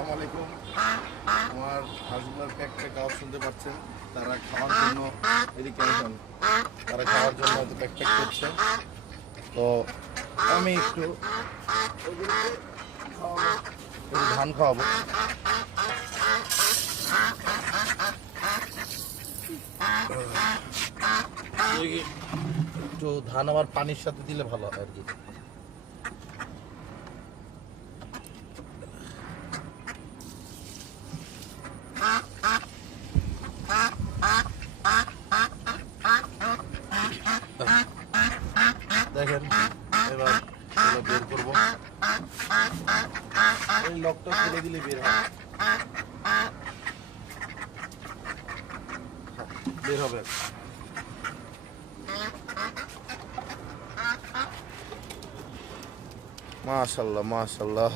আসসালামু আলাইকুম। আমার হাঁসগুলোর প্যাক প্যাক আওয়াজ শুনতে পাচ্ছেন। তারা খাওয়ার জন্য এদিকে আসেন, তারা খাওয়ার জন্য হয়তো প্যাক প্যাক করছে। তো আমি একটু ধান খাওয়াবো। একটু ধান আবার পানির সাথে দিলে ভালো হয় আর কি। দেখেন এবার বের করবো, এই লকটা খুলে দিলে বের হয়, বের হবে। মাশাআল্লাহ মাশাআল্লাহ।